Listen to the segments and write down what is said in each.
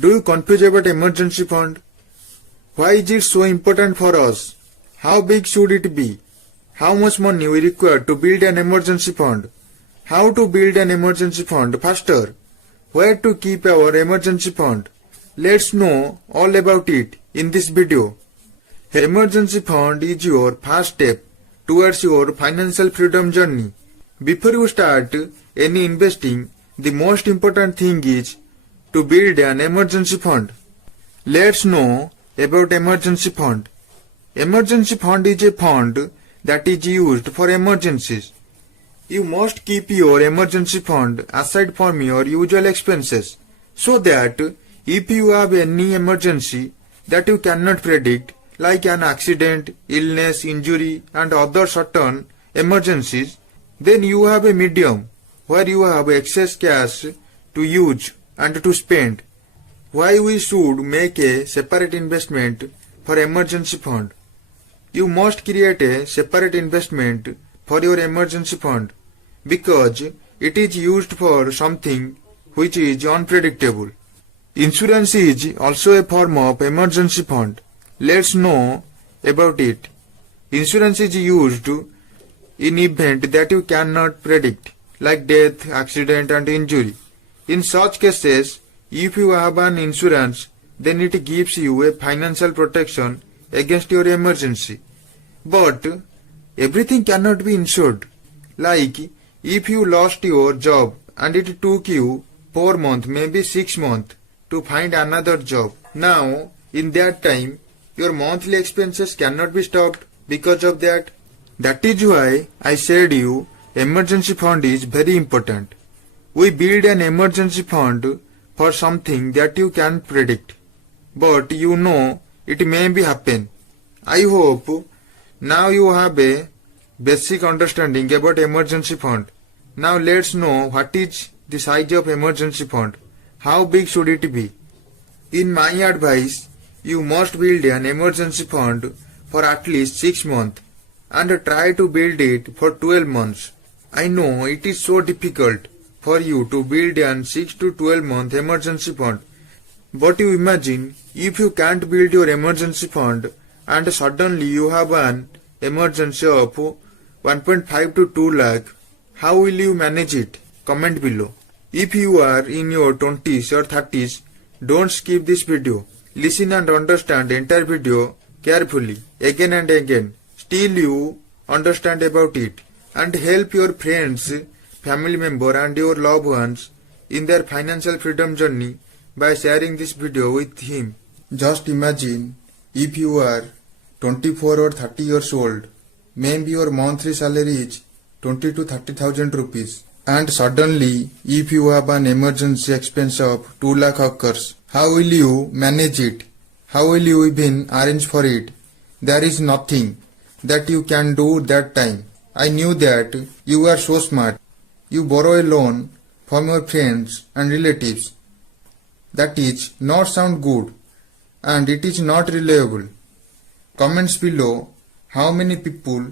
Do you confuse about emergency fund? Why is it so important for us? How big should it be? How much money we require to build an emergency fund? How to build an emergency fund faster? Where to keep our emergency fund? Let's know all about it in this video. Emergency fund is your first step towards your financial freedom journey. Before you start any investing, the most important thing is to build an emergency fund. Let's know about emergency fund. Emergency fund is a fund that is used for emergencies. You must keep your emergency fund aside from your usual expenses so that if you have any emergency that you cannot predict, like an accident, illness, injury and other certain emergencies, then you have a medium where you have excess cash to use and to spend. Why we should make a separate investment for emergency fund? You must create a separate investment for your emergency fund because it is used for something which is unpredictable. Insurance is also a form of emergency fund. Let's know about it. Insurance is used in event that you cannot predict, like death, accident and injury. In such cases, if you have an insurance, then it gives you a financial protection against your emergency. But everything cannot be insured. Like if you lost your job and it took you 4 months, maybe 6 months to find another job. Now, in that time, your monthly expenses cannot be stopped because of that. That is why I said you emergency fund is very important. We build an emergency fund for something that you can't predict. But you know it may be happen. I hope now you have a basic understanding about emergency fund. Now let's know what is the size of emergency fund. How big should it be? In my advice, you must build an emergency fund for at least 6 months and try to build it for 12 months. I know it is so difficult for you to build an 6 to 12 month emergency fund. But you imagine if you can't build your emergency fund and suddenly you have an emergency of 1.5 to 2 lakh, how will you manage it? Comment below. If you are in your 20s or 30s, don't skip this video. Listen and understand the entire video carefully again and again. Still you understand about it and help your friends, family member and your loved ones in their financial freedom journey by sharing this video with him. Just imagine if you are 24 or 30 years old, maybe your monthly salary is 20 to 30,000 rupees and suddenly if you have an emergency expense of 2 lakh occurs, how will you manage it? How will you even arrange for it? There is nothing that you can do that time. I knew that you are so smart. You borrow a loan from your friends and relatives. That is not sound good and it is not reliable. Comments below how many people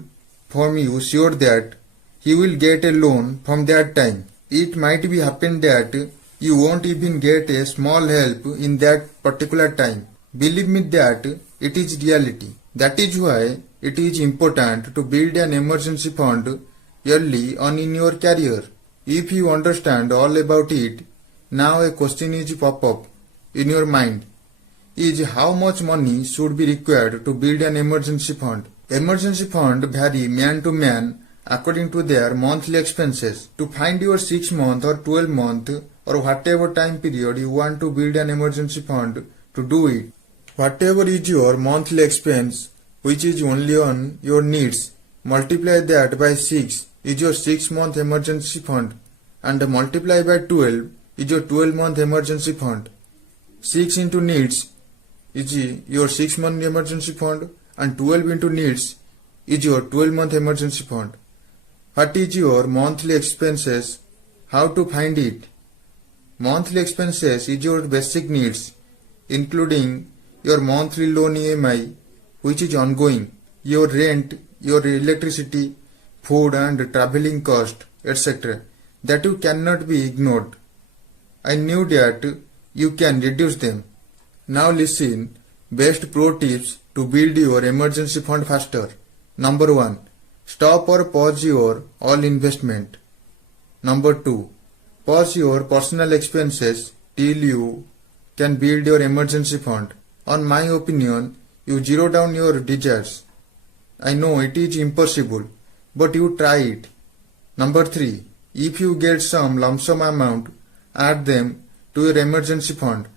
from you sure that you will get a loan from that time. It might be happen that you won't even get a small help in that particular time. Believe me that it is reality. That is why it is important to build an emergency fund early on in your career. If you understand all about it, now a question is pop up in your mind is how much money should be required to build an emergency fund. Emergency fund vary man to man according to their monthly expenses. To find your 6 month or 12 month or whatever time period you want to build an emergency fund to do it. Whatever is your monthly expense, which is only on your needs, multiply that by 6 is your 6 month emergency fund and multiply by 12 is your 12 month emergency fund. 6 into needs is your 6 month emergency fund and 12 into needs is your 12 month emergency fund. What is your monthly expenses? How to find it? Monthly expenses is your basic needs including your monthly loan EMI which is ongoing, your rent, your electricity, food and traveling cost, etc. that you cannot be ignored. I knew that you can reduce them. Now listen, best pro tips to build your emergency fund faster. Number 1. Stop or pause your all investment. Number 2. Pause your personal expenses till you can build your emergency fund. On my opinion, you zero down your desires. I know it is impossible, but you try it. Number 3. If you get some lump sum amount, add them to your emergency fund.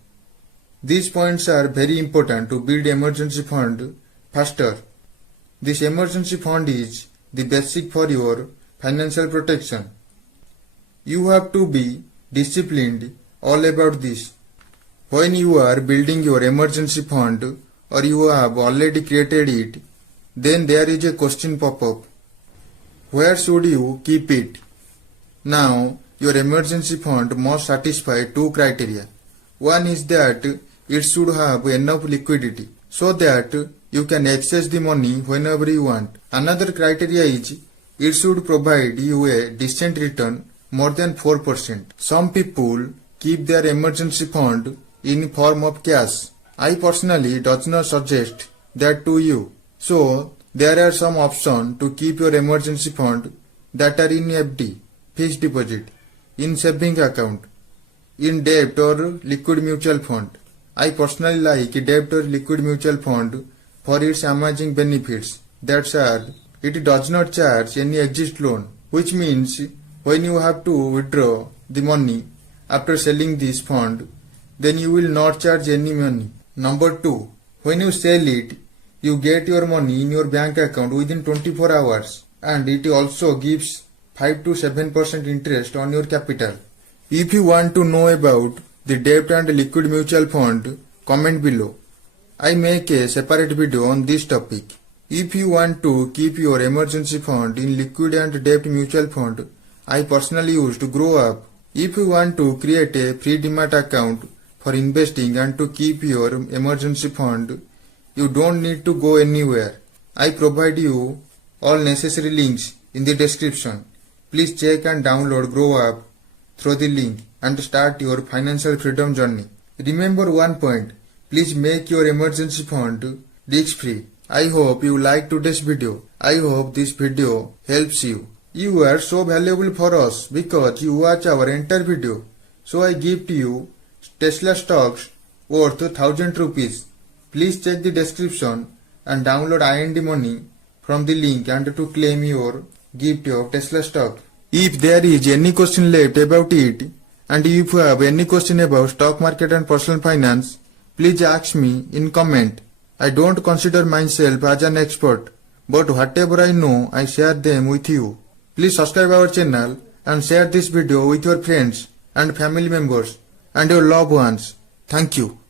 These points are very important to build emergency fund faster. This emergency fund is the basic for your financial protection. You have to be disciplined all about this. When you are building your emergency fund or you have already created it, then there is a question pop up. Where should you keep it? Now, your emergency fund must satisfy two criteria. One is that it should have enough liquidity so that you can access the money whenever you want. Another criteria is it should provide you a decent return more than 4%. Some people keep their emergency fund in form of cash. I personally does not suggest that to you. So, there are some options to keep your emergency fund that are in FD, fixed deposit, in saving account, in debt or liquid mutual fund. I personally like debt or liquid mutual fund for its amazing benefits. That's all. It does not charge any exit loan, which means when you have to withdraw the money after selling this fund, then you will not charge any money. Number 2. When you sell it, you get your money in your bank account within 24 hours and it also gives 5 to 7% interest on your capital. If you want to know about the debt and liquid mutual fund, comment below. I make a separate video on this topic. If you want to keep your emergency fund in liquid and debt mutual fund, I personally used to Grow Up. If you want to create a free Demat account for investing and to keep your emergency fund, you don't need to go anywhere. I provide you all necessary links in the description. Please check and download Grow Up through the link and start your financial freedom journey. Remember one point, please make your emergency fund risk free. I hope you liked today's video. I hope this video helps you. You are so valuable for us because you watch our entire video. So I give to you Tesla stocks worth 1000 rupees. Please check the description and download IND money from the link and to claim your gift of Tesla stock. If there is any question left about it and if you have any question about stock market and personal finance, please ask me in comment. I don't consider myself as an expert, but whatever I know, I share them with you. Please subscribe our channel and share this video with your friends and family members and your loved ones. Thank you.